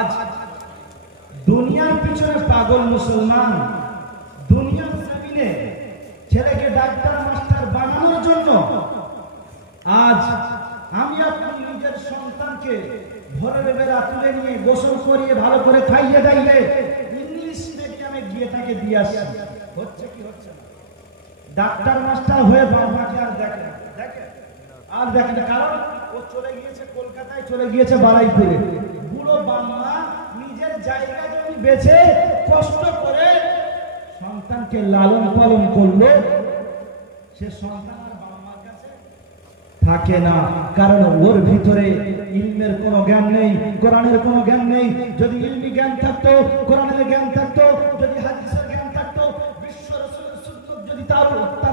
আজ দুনিয়ার পিছনে পাগল মুসলমান, দুনিয়ার জমিনে ছেলেকে ডাক্তার মাস্টার বানানোর জন্য আজ আমি আপনার নিজের সন্তানকে ভোরের বেলা তুলে নিয়ে গোসল করিয়ে ভালো করে খাইয়ে দাইয়ে ইংলিশ মিডিয়ামে গিয়ে তাকে দিয়ে আসছি। হচ্ছে কি হচ্ছে না? ডাক্তার মাস্টার হয়ে বাবাকে আর দেখে না, আর দেখে না, কারণ ও চলে গিয়েছে কলকাতায়, চলে গিয়েছে বারাইপুরে। বুড়ো বাংলা নিজের জায়গা জমি বেচে কষ্ট করে সন্তানকে লালন পালন করলো, সে সন্তান আর বাবার কাছে থাকে না, কারণ ওর ভিতরে ইলমের কোনো জ্ঞান নেই, কোরআনের কোনো জ্ঞান নেই। যদি ইলমি জ্ঞান থাকতো, কোরআনের জ্ঞান থাকতো, যদি হাদিসের জ্ঞান থাকতো, বিশ্ব রাসূলের সুন্নাত যদি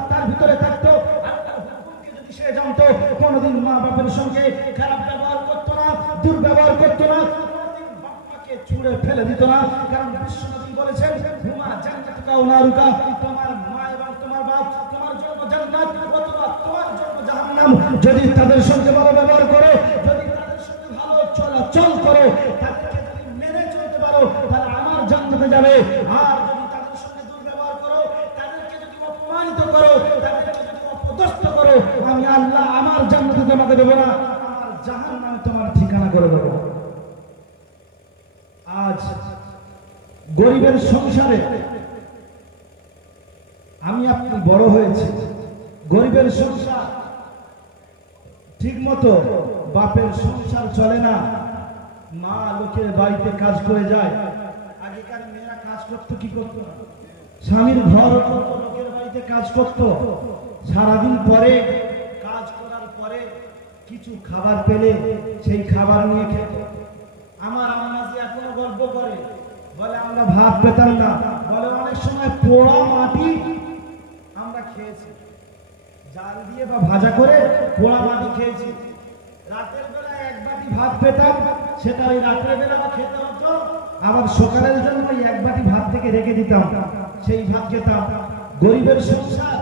তার ভিতরে থাকতো, আল্লাহর হুকুমকে যদি সে জানতো, কোনদিন মা বাবার সঙ্গে খারাপ ব্যবহার করতো না, দুর্ব্যবহার করতো না, কোনদিন বাবাকে ছুঁড়ে ফেলে দিত না। কারণ বিশ্ব নবী বলেছেন, হুমা জান্নাতুকা ওয়া নারুকা, তোমার মা এবং তোমার বাপ তোমার জন্য জান্নাত অথবা তোমার জন্য জাহান্নাম। যদি তাদের সঙ্গে ভালো ব্যবহার করো, যদি তাদের সঙ্গে ভালো চলাচল করো, তাদেরকে যদি মেনে চলতে পারো, তাহলে আমার জান্নাতে যাবে। আর যদি তাদের সঙ্গে দুর্ব্যবহার করো, তাদেরকে যদি অপমানিত করো, তাদেরকে যদি অপদস্থ করো, আমি আল্লাহ আমার জান্নাতে তোমাকে দেবো না, আমার জাহান্নামে তোমার ঠিকানা করে দেবো। আজ গরিবের সংসারে আমি আপনি বড় হয়েছি, গরিবের সংসার ঠিক মতো বাপের সংসার চলে না, মা লোকের বাড়িতে কাজ করে যায়। আগেকার মেয়েরা কাজ করতো কি করতো না, স্বামীর ঘর করতো, লোকের বাড়িতে কাজ করতো, সারাদিন পরে কাজ করার পরে কিছু খাবার পেলে সেই খাবার নিয়ে খেত। আমার আম্মা যে এখনো গল্প করে, বলে আমরা ভাত পেতাম না, বলে অনেক সময় পোড়া মাটি আমরা খেয়েছি, জাল দিয়ে বা ভাজা করে পোড়া মাটি খেয়েছি। রাতের বেলা এক বাটি ভাত পেতাম, সেটা ওই রাতের বেলা খেতে হতো, আবার সকালের জন্য ওই এক বাটি ভাত থেকে রেখে দিতাম, সেই ভাত খেতাম। গরিবের সংসার,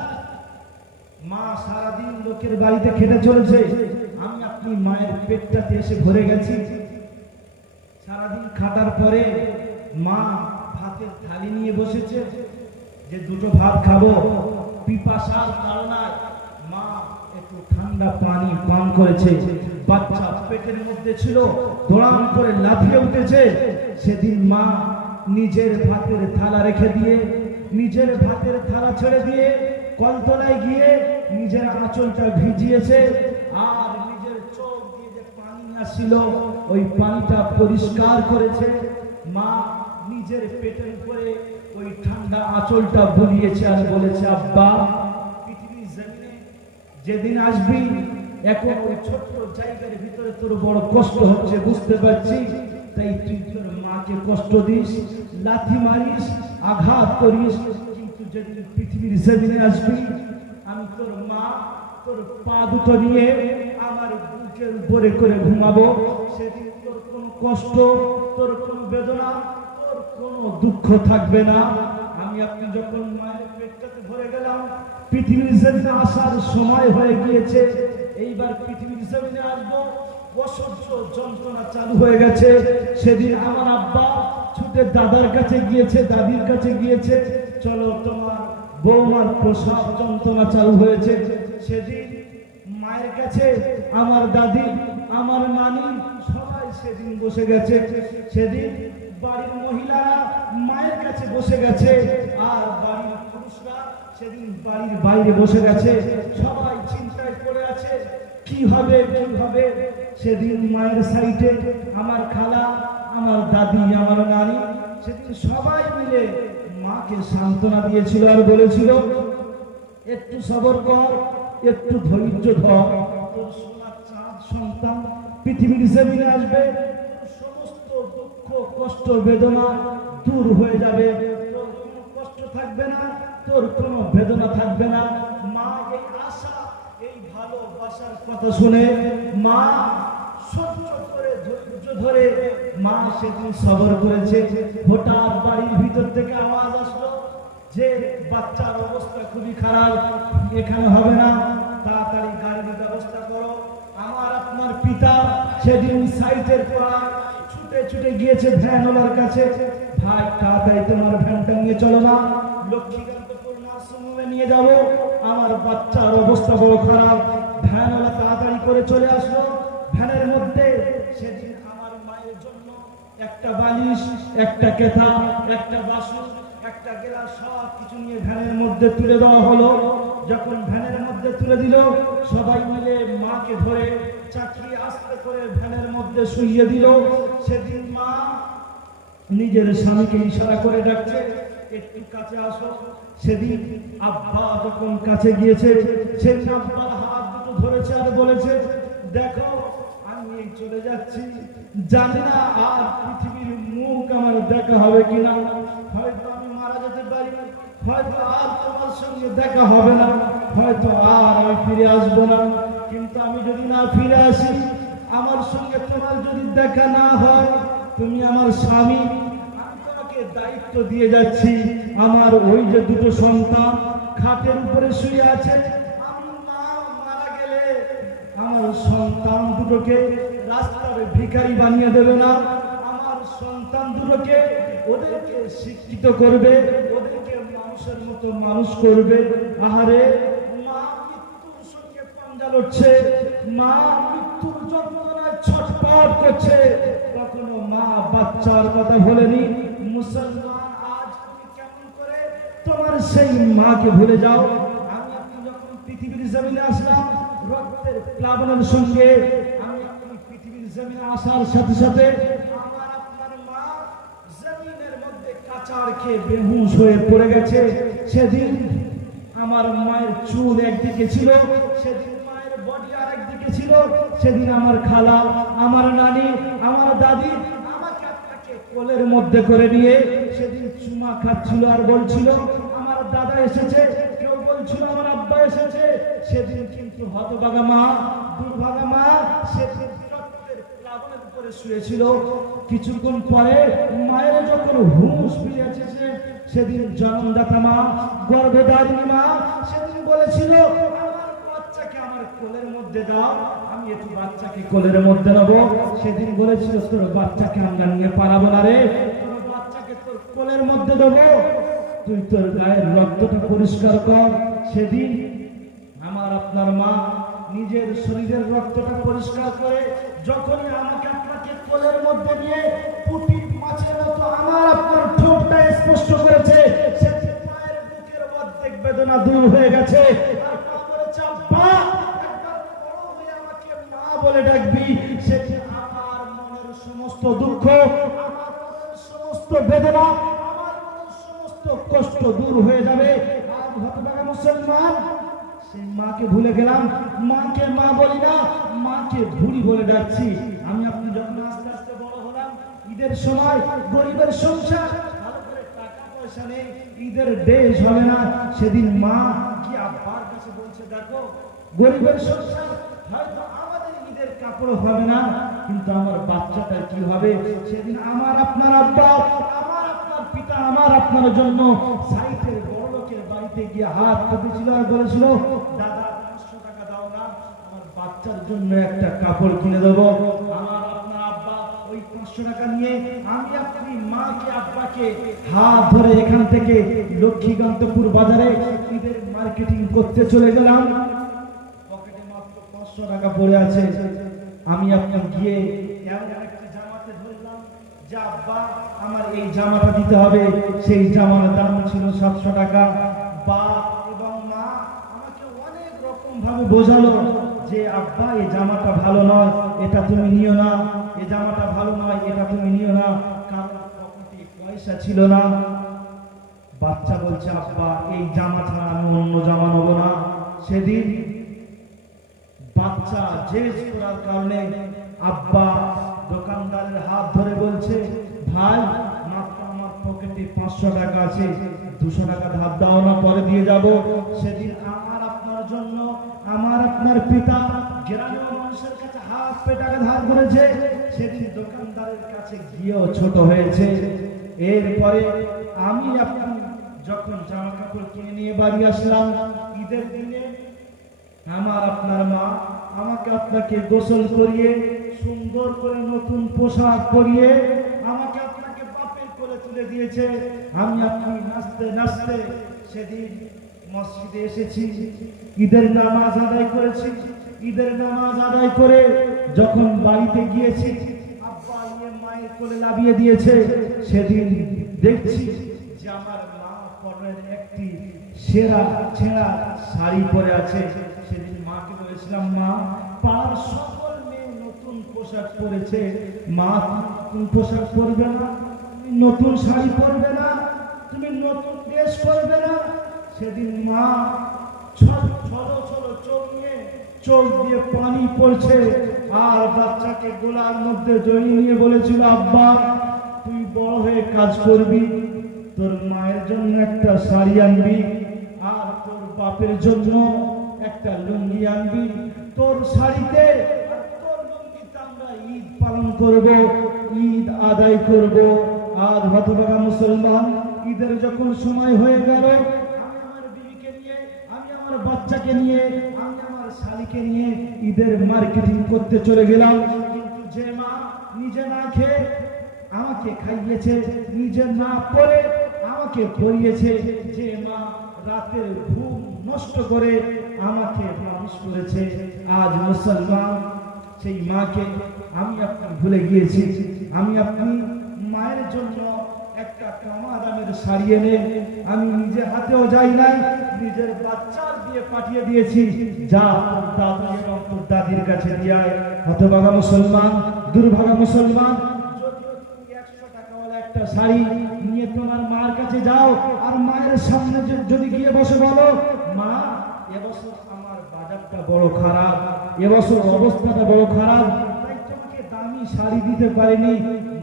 মা সারাদিন লোকের বাড়িতে খেটে চলেছে, আমি আপনি মায়ের পেটটাতে এসে ভরে গেছি। সারাদিন খাটার পরে মা ভাতের থালি নিয়ে বসেছে, যে দুটো ভাত খাবো, পিপাসার তাড়নায় মা একটু ঠান্ডা পানি পান করেছে, বাচ্চা পেটের মধ্যে ছিল, দৌড়ান করে লাফিয়ে উঠেছে। সেদিন মা নিজের ভাতের থালা রেখে দিয়ে, নিজের ভাতের থালা ছেড়ে দিয়ে কলতলায় গিয়ে নিজের আঁচলটা ভিজিয়েছে, আর নিজের চোখ দিয়ে যে পানি আসছিল ওই পানিটা পরিষ্কার করেছে। মা নিজের পেটের উপরে ওই ঠান্ডা আঁচলটা বুলিয়েছে আর বলেছে, আব্বা পৃথিবীর জমিনে যেদিন আসবি, এখন ওই ছোট্ট জায়গার ভিতরে তোর বড় কষ্ট হচ্ছে বুঝতে পারছি, তাই তুই তোর মাকে কষ্ট দিস, লাথি মারিস, আঘাত করিস, কিন্তু যেদিন পৃথিবীর জমিনে আসবি, আমি তোর মা তোর পা দুটো নিয়ে আমার বুকের উপরে করে ঘুমাবো, সেদিন তোর কোনো কষ্ট, তোর কোনো বেদনা, তোর কোনো দুঃখ থাকবে না। আমি আপনি যখন মায়ের পেটটাতে ভরে গেলাম, পৃথিবীর জমিনে আসার সময় হয়ে গিয়েছে, এইবার পৃথিবীর জমিনে আসবো, অসহ্য যন্ত্রণা চালু হয়ে গেছে। সেদিন আমার আব্বা ছুটে দাদার কাছে গিয়েছে, দাদির কাছে গিয়েছে, চলো তোমার বৌমার প্রসব যন্ত্রণা চালু হয়েছে। সেদিন মায়ের কাছে আমার দাদি, আমার নানি সবাই সেদিন বসে গেছে। সেদিন বাড়ির মহিলারা মায়ের কাছে বসে গেছে, আর বাড়ির পুরুষরা সেদিন বাড়ির বাইরে বসে গেছে, সবাই চিন্তায় পড়ে আছে কি হবে কি হবে। সেদিন মায়ের সাইডে আমার খালা, আমার দাদি, আমার নানি সেদিন সবাই মিলে মাকে সান্ত্বনা দিয়েছিল আর বলেছিল, একটু সবর কর, একটু ধৈর্য ধর, তোর সোনার চাঁদ সন্তান পৃথিবীর জমিনে আসবে, সমস্ত দুঃখ কষ্ট বেদনা দূর হয়ে যাবে, তোর কোনো কষ্ট থাকবে না, তোর কোনো বেদনা থাকবে না। মা এই আশা, এই ভালোবাসার কথা শুনে মা সহ্য করে ধৈর্য ধরে মা সেদিন সবর করেছে। হঠাৎ বাড়ির ভিতর থেকে আওয়াজ আসলো যে বাচ্চার অবস্থা খুবই খারাপ, এখানে হবে না, তাড়াতাড়ি গাড়ির ব্যবস্থা করো। আমার আপনার পিতা সেদিন সাইটের পর ছুটে ছুটে ছুটে গিয়েছে ভ্যানওয়ালার কাছে। ভাই তাড়াতাড়ি তোমার ভ্যানটা নিয়ে চলো না, লক্ষ্মীকান্তপুর নার্সিংহোমে নিয়ে যাব, আমার বাচ্চার অবস্থা বড় খারাপ। ভ্যানওয়ালা তাড়াতাড়ি করে চলে আসলো। ভ্যানের মধ্যে সেদিন আমার মায়ের জন্য একটা বালিশ, একটা কেথা, একটা বাসন, একটা গ্লাস সব কিছু নিয়ে ভ্যানের মধ্যে তুলে দেওয়া হলো। যখন ভ্যানের মধ্যে তুলে দিল, সবাই মিলে মাকে ধরে চাকিয়ে আস্তে করে ভ্যানের মধ্যে শুইয়ে দিল। সেদিন মা নিজের স্বামীকে ইশারা করে ডাকছে, একটু কাছে আসো। সেদিন আব্বা যখন কাছে গিয়েছে, সেদিন আব্বার হাত দুটো ধরেছে আর বলেছে, দেখো আমি এই চলে যাচ্ছি, জানি না আর পৃথিবীর মুখ আমার দেখা হবে কিনা, হয়তো আমি মারা যেতে পারি, হয়তো আর তোমার সঙ্গে দেখা হবে না, হয়তো আর আমি ফিরে আসবো না, কিন্তু আমি যদি না ফিরে আসি, আমার সঙ্গে তোমার যদি দেখা না হয়, তুমি আমার স্বামী, আমি তোমাকে দায়িত্ব দিয়ে যাচ্ছি, আমার ওই যে দুটো সন্তান খাটের উপরে শুয়ে আছে, আমি মা মারা গেলে আমার সন্তান দুটোকে রাস্তার ভিখারি বানিয়ে দেবে না, আমার সন্তান দুটোকে ওদেরকে শিক্ষিত করবে, ওদেরকে মানুষের মতো মানুষ করবে। আহারে মা মৃত্যুর সঙ্গে পাঞ্জা লড়ছে, মা মৃত্যুর যন্ত্রণায় ছটফট করছে, কখনো মা বাচ্চার কথা বলেনি। মুসলমান আজ তুমি কেমন করে তোমার সেই মাকে ভুলে যাও? আমি আপনি যখন পৃথিবীর জমিনে আসলাম রক্তের প্লাবনের সঙ্গে, আমি আপনি পৃথিবীর জমিনে আসার সাথে সাথে আমার আপনার মা জমিনের মধ্যে কাচার খেয়ে বেহুশ হয়ে পড়ে গেছে। সেদিন আমার মায়ের চুল একদিকে ছিল, সেদিন মায়ের বডি আর একদিকে ছিল, সেদিন আমার খালা, আমার নানি, আমার দাদি আমাকে আপনাকে কোলের মধ্যে করে নিয়ে সেদিন চুমা খাচ্ছিল আর বলছিল আমার দাদা এসেছে, কেউ বলছিল আমার আব্বা এসেছে। সেদিন কিন্তু হতভাগা মা, দুর্ভাগা মা সেদিন রক্তের প্লাবনের উপরে শুয়েছিল। কিছুক্ষণ পরে মায়ের যখন হুঁশ ফিরে এসেছে, সেদিন জন্মদাতা মা, গর্ভধারিণী মা সেদিন বলেছিল আমার বাচ্চাকে আমার কোলের মধ্যে দাও, আমি একটু বাচ্চাকে কোলের মধ্যে নেব। সেদিন বলেছিল তোর বাচ্চাকে আমরা নিয়ে পালাবো না রে, তোর বাচ্চাকে তোর কোলের মধ্যে দেবো, তুই তোর গায়ের রক্তটা পরিষ্কার কর। সেদিন আমার আপনার মা নিজের শরীরের রক্তটা পরিষ্কার করে যখনই আমাকে আপনাকে কোলের মধ্যে নিয়ে পুঁটি মাছের মতো আমার আপনার ঠোঁটটা স্পষ্ট করেছে, সেদিন মায়ের বুকের অর্ধেক বেদনা দূর হয়ে গেছে। আর মা বলেছে আব্বা একবার বড় হয়ে আমাকে মা বলে ডাকবি, সেদিন আমার মনের সমস্ত দুঃখ, আমার মনের সমস্ত বেদনা, আমার মনের সমস্ত কষ্ট দূর হয়ে যাবে। আজ হতভাগা মুসলমান সেই মাকে ভুলে গেলাম, মাকে মা বলি না, মাকে ভুড়ি বলে ডাকছি। আমি আপনি যখন আস্তে আস্তে বড় হলাম, ঈদের সময় গরিবের সংসার, ভালো করে টাকা পয়সা নেই, ঈদের ড্রেস হবে না, সেদিন মা কি আব্বার কাছে বলছে দেখো গরিবের সংসার, হয়তো আমাদের ঈদের কাপড় হবে না, কিন্তু আমার বাচ্চাটার কি হবে? সেদিন আমার আপনার আব্বা, আমার আপনার পিতা আমার আপনার জন্য সাইটের বড় লোকের বাড়িতে গিয়ে হাত পেতেছিল আর বলেছিল দাদা 500 টাকা দাও না, আমার বাচ্চার জন্য একটা কাপড় কিনে দেবো। আমার আপনার আব্বা ওই 500 টাকা নিয়ে আমি আপনি মাকে আব্বাকে হাত ধরে এখান থেকে লক্ষ্মীকান্তপুর বাজারে ঈদের মার্কেটিং করতে চলে গেলাম। পকেটে মাত্র 500 টাকা পড়ে আছে। আমি আপনি গিয়ে এমন একটা জামাতে ধরলাম যে আব্বা আমার এই জামাটা দিতে হবে। সেই জামার দাম ছিল 700 টাকা। বাপ এবং মা আমাকে অনেক রকম ভাবে বোঝালো যে আব্বা এই জামাটা ভালো নয়, এটা তুমি নিও না, এই জামাটা ভালো নয়, এটা তুমি নিও না, কারণ পকেটে পয়সা ছিল না। বাচ্চা বলছে আব্বা এই জামা ছাড়া আমি অন্য জামা নেবো না। সেদিন বাচ্চা জেদ করার কারণে আব্বা দোকানদারের হাত ধরে বলছে ভাই মাত্র আমার পকেটে 500 টাকা আছে, 200 টাকা ধার দাও না, পরে দিয়ে যাব। সেদিন আমার আপনার জন্য আমার আপনার পিতা গ্রামের মানুষের কাছে হাত পে টাকা ধার করেছে, সেদিন দোকানদারের কাছে গিয়েও ছোট হয়েছে। এরপরে আমি আপনি যখন জামা কাপড় কিনে নিয়ে বাড়ি আসলাম ঈদের দিনে, আমার আপনার মা আমাকে আপনাকে গোসল করিয়ে সুন্দর করে নতুন পোশাক পরিয়ে আমাকে আপনাকে বাপের কোলে তুলে দিয়েছে। আমি আপনি নাচতে নাচতে সেদিন মসজিদে এসেছি, ঈদের নামাজ আদায় করেছি। ঈদের নামাজ আদায় করে যখন বাড়িতে গিয়েছি, আব্বা মায়ের কোলে লাভিয়ে দিয়েছে। সেদিন দেখছি যে আমার মা পরনের একটি সেরা ছেঁড়া শাড়ি পরে আছে। সেদিন মাকে বলেছিলাম, মা, পাড়ার সকল মেয়ে নতুন পোশাক পরেছে, মা নতুন পোশাক পরবে না? নতুন শাড়ি পরবে না? তুমি নতুন ড্রেস পরবে না? সেদিন মা চোখ দিয়ে পানি পড়ছে আর বাচ্চাকে গোলার মধ্যে জড়িয়ে নিয়ে বলেছিল, আব্বা, তুই বড় হয়ে কাজ করবি, তোর মায়ের জন্য একটা শাড়ি আনবি আর তোর বাপের জন্য একটা লুঙ্গি আনবি। তোর শাড়িতে তোর লুঙ্গিতে আমরা ঈদ পালন করব, ঈদ আদায় করব। আর হতভাগা মুসলমান, ঈদের যখন সময় হয়ে গেল, আমি আমার বিবিকে নিয়ে, আমি আমার বাচ্চাকে নিয়ে, আমি আমার শালিকে নিয়ে ঈদের মার্কেটিং করতে চলে গেলাম। কিন্তু যে মা নিজে না খেয়ে আমাকে খাইয়েছে, নিজে না পরে আমাকে পরিয়েছে, যে মা রাতের ঘুম নষ্ট করে আমাকে মানুষ করেছে, আজ মুসলমান সেই মাকে আমি আপনি ভুলে গিয়েছি। আমি আপনি মায়ের জন্য একটা কমা দামের শাড়ি এনে আমি নিজে হাতেও যাই নাই, নিজের বাচ্চার দিয়ে পাঠিয়ে দিয়েছি, যা তোর দাদু এবং তোর দাদির কাছে দিয়ে আয়। হতভাগা মুসলমান, দুর্ভাগা মুসলমান, একটা শাড়ি নিয়ে তোমার মার কাছে যাও আর মায়ের সামনে যদি গিয়ে বসে বলো, মা, এবছর আমার বাজারটা বড় খারাপ, এবছর অবস্থাটা বড় খারাপ, তাই তোমাকে দামি শাড়ি দিতে পারিনি,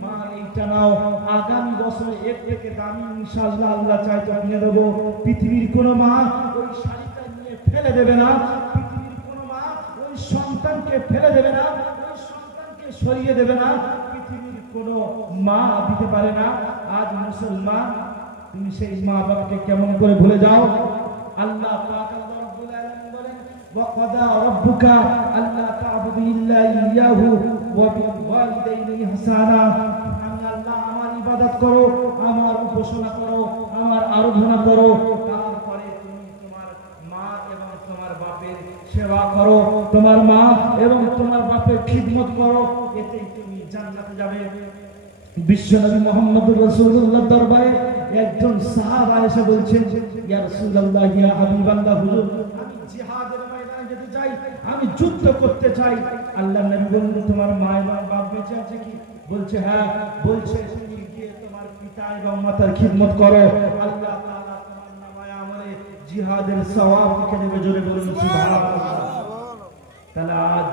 মা এইটা নাও, আগামী বছর এর থেকে দামি ইনশাআল্লাহ আল্লাহ চাইতে কিনে দেবো। পৃথিবীর কোনো মা ওই শাড়িটা নিয়ে ফেলে দেবে না, পৃথিবীর কোনো মা ওই সন্তানকে ফেলে দেবে না, ওই সন্তানকে সরিয়ে দেবে না, কোনো মা দিতে পারে না। আজ মুসলমান, তুমি সেই মা বাবাকে কেমন করে ভুলে যাও? আল্লাহ পাক আল্লাহ রাব্বুল আলামিন বলেন, ওয়া ক্বাদা রাব্বুকা আল্লা তা'বুদু ইল্লা ইয়্যাহু ওয়া বিল ওয়ালিদাইনি ইহসানা। আমি আল্লাহ, আমার ইবাদত করো, আমার উপাসনা করো, আমার আরাধনা করো, তারপরে তুমি তোমার মা এবং তোমার বাপের সেবা করো, তোমার মা এবং তোমার বাপের খিদমত করো, এতেই তুমি জান্নাতে যাবে। বিশ্বনবী মুহাম্মদুর রাসূলুল্লাহ দরবারে একজন সাহাবা এসে বলছেন, ইয়া রাসূলুল্লাহ, ইয়া হাবিবাল্লাহ, হুজুর, আমি জিহাদের ময়দানে যেতে চাই, আমি যুদ্ধ করতে চাই। আল্লাহর নবী বললেন, তোমার মা এবং বাপ বেঁচে আছে কি? বলছে, হ্যাঁ। বলছে, তুমি গিয়ে তোমার পিতা এবং মাতার খিদমত করো, আল্লাহ তাআলা তোমার নামায়ে আমলে জিহাদের সওয়াব লিখে দেবে। জোরে বলুন সুবহানাল্লাহ। তাহলে আজ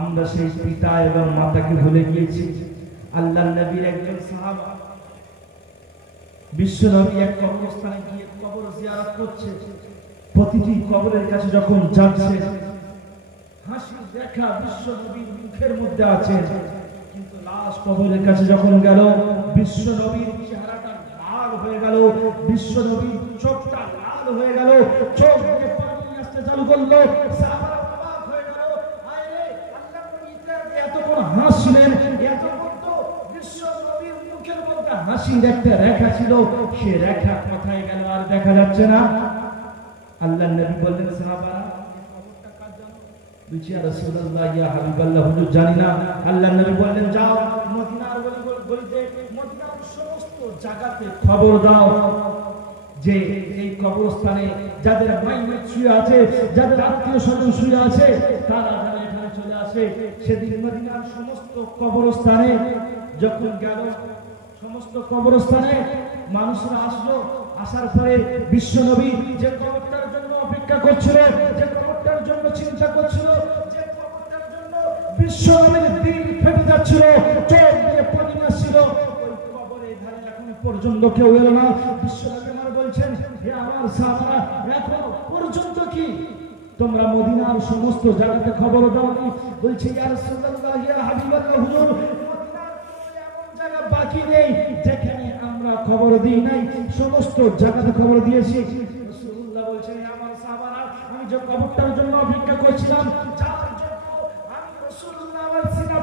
আমরা সেই পিতা এবং মাতাকে ভুলে গিয়েছি। আল্লাহর নবীর একজন সাহাবা, বিশ্ব নবী এক কবরস্থানে গিয়ে কবর জিয়ারত করছে। প্রতিটি কবরের কাছে যখন যাচ্ছে, হাসি দেখা বিশ্ব নবীর মুখের মধ্যে আছে, কিন্তু লাশ কবরের কাছে যখন গেল, বিশ্ব নবীর চেহারাটা লাল হয়ে গেল, বিশ্ব নবীর চোখটা লাল হয়ে গেল, চোখ দিয়ে পানি আসতে চালু করলো। সাহাবারা অবাক হয়ে গেল, আয় রে, আল্লাহর নবী এতক্ষণ হাসছিলেন, হাসির একটা রেখা ছিল, সে রেখা কোথায় গেল আর দেখা যাচ্ছে না। আল্লাহর নবী বললেন, সাহাবারা, খবরটা কার জানো? বলছি, ইয়া রাসূলুল্লাহ, ইয়া হাবিবাল্লাহ, হুজুর, জানি না। আল্লাহর নবী বললেন, যাও মদিনার গলিতে, মদিনার সমস্ত জায়গাতে খবর দাও যে এই কবরস্থানে যাদের মাইয়াত শুয়ে আছে, যাদের আত্মীয় স্বজন শুয়ে আছে, তারা যেন এখানে চলে আসে। সেদিন মদিনার সমস্ত কবরস্থানে যখন গেল, সমস্ত কবরস্থানে মানুষরা আসলো। আসার পরে বিশ্ব নবী যে কবরটার জন্য অপেক্ষা করছিল, যে কবরটার জন্য চিন্তা করছিল, যে কবরটার জন্য বিশ্ব নবীর দিল ফেটে যাচ্ছিল, চোখ দিয়ে পানি আসছিল, ওই কবরের ধারে এখন পর্যন্ত কেউ এলো না। বিশ্ব নবী আমার বলছেন, হে আমার সাহাবারা, এখন পর্যন্ত কি তোমরা মদিনার সমস্ত জায়গাতে খবর দাওনি? বলছে, ইয়া রাসূলুল্লাহ, ইয়া হাবিবাল্লাহ, হুজুর, বাকি নেই যেখানে আমরা খবর দিই নাই, সমস্ত জায়গাতে খবর দিয়েছি। রাসূলুল্লাহ বলছেন, আমার সাহাবারা, আমি যে কবরটার জন্য অপেক্ষা করছিলাম, যার জন্য আমি রাসূলুল্লাহ আমার সিনা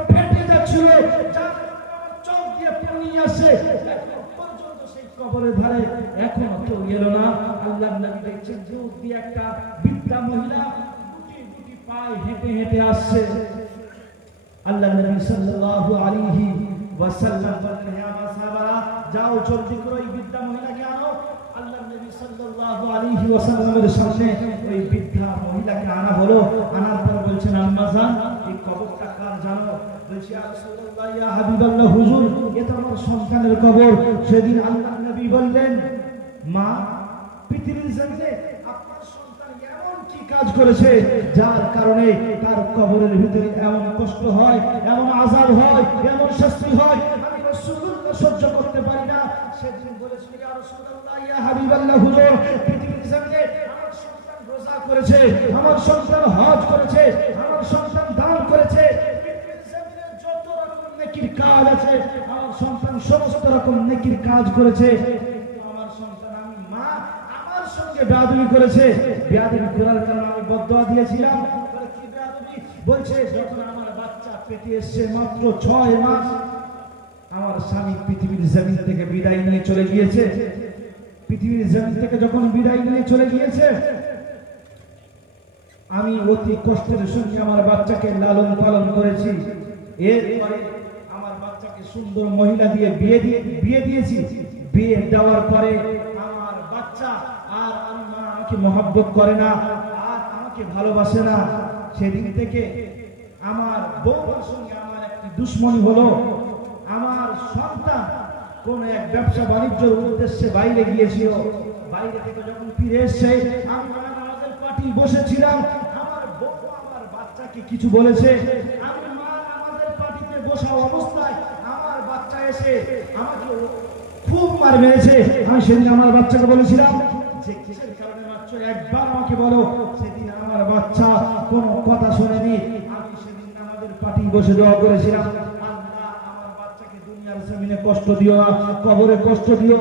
নিয়ে আসছে, এখন পর্যন্ত সেই কবরের ধারে এখনো কেউ গেল না। আল্লাহর নবী দেখছেন যে উঠে একটা বৃদ্ধা মহিলা গুটি গুটি পায়ে হেঁটে হেঁটে আসছে। আল্লাহ নবী সাল্লাল্লাহু আলাইহি ওয়াসাল্লাম বললেন, হে আমার সাহাবারা, যাও জলদি করে ওই বৃদ্ধা মহিলাকে আনো। আল্লাহ নবী সাল্লাল্লাহু আলাইহি ওয়াসাল্লামের সামনে ওই বৃদ্ধা মহিলাকে আনা হলো। আনার পর বলছেন, আম্মা জান, এই কবরটা কার জানো? বলছি, ইয়া রাসূলুল্লাহ, ইয়া হাবিবাল্লাহ, হুজুর, এটা আমার সন্তানের কবর। সেদিন আল্লাহ নবী বললেন, মা, পৃথিবীর জমিনে আপনার সন্তান এমন কি কাজ করেছে যার কারণে তার কবরের ভিতরে এমন কষ্ট হয়, এমন আযাব হয়, এমন শাস্তি হয়, আমি রাসূলুল্লাহ সহ্য করতে পারি না। সেদিন বলেছিল, ইয়া রাসূলুল্লাহ, ইয়া হাবিবাল্লাহ, হুজুর, পৃথিবীর জমিনে আমার সন্তান রোজা করেছে, আমার সন্তান হজ করেছে, আমার সন্তান দান করেছে, পৃথিবীর জমিনে যত রকম নেকির কাজ আছে আমার সন্তান সমস্ত রকম নেকির কাজ করেছে। আমার সন্তান, আমি মা, আমার সঙ্গে বেয়াদবি করেছে। বেয়াদবি করার কারণে আমি বদদোয়া দিয়েছিলাম। বলে, কি বেয়াদবি? বলছে, যখন আমার বাচ্চা পেটে এসেছে মাত্র 6 মাস, আমার স্বামী পৃথিবীর জমিন থেকে বিদায় নিয়ে চলে গিয়েছে। পৃথিবীর জমিন থেকে যখন বিদায় নিয়ে চলে গিয়েছে, আমি অতি কষ্টের সঙ্গে আমার বাচ্চাকে লালন পালন করেছি। এরপরে আমার বাচ্চাকে সুন্দর মহিলা দিয়ে বিয়ে দিয়েছি। বিয়ে দেওয়ার পরে আমার বাচ্চা আর আমাকে মহব্বত করে না, আর আমাকে ভালোবাসে না। সেদিন থেকে আমার বউর সঙ্গে আমার একটি দুশ্মনী হলো। আমার সন্তান কোন এক ব্যবসা বাণিজ্যের উদ্দেশ্যে বাইরে গিয়েছিল। বাইরে থেকে যখন ফিরে এসেছে, আমি আমাদের পার্টি বসেছিলাম। আমার বউ আমার বাচ্চাকে কিছু বলেছে। আমি আমাদের পার্টিতে বসা অবস্থায় আমার বাচ্চা এসে আমাকে খুব মার মেরেছে। আমি সেদিন আমার বাচ্চাকে বলেছিলাম যে কিসের কারণে মারছো, একবার আমাকে বলো। সেদিন আমার বাচ্চা কোনো কথা শোনেনি। আমি সেদিন আমাদের পার্টি বসে দোয়া করেছিলাম, জমিনে কষ্ট দিও না, কবরে কষ্ট দিও,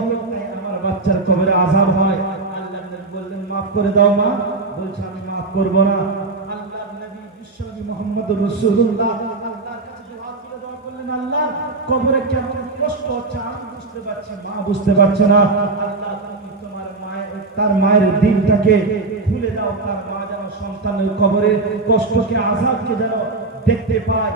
আমার বাচ্চার কবরে আযাব হয়। আল্লাহ নবী বললেন, মাফ করে দাও মা। বলছে, আমি মাফ করব না। আল্লাহ নবী বিশ্বনবী মুহাম্মদুর রাসূলুল্লাহ আল্লাহর কাছে দোয়া করে দোয়া করলেন, আল্লাহ, কবরে কেমন কষ্ট হচ্ছে আমি বুঝতে পারছি, মা বুঝতে পারছে না। আল্লাহ, তুমি তোমার তার মায়ের দিলটাকে খুলে দাও, তার মা যেন সন্তানের কবরে কষ্টকে, আযাবকে যেন দেখতে পায়।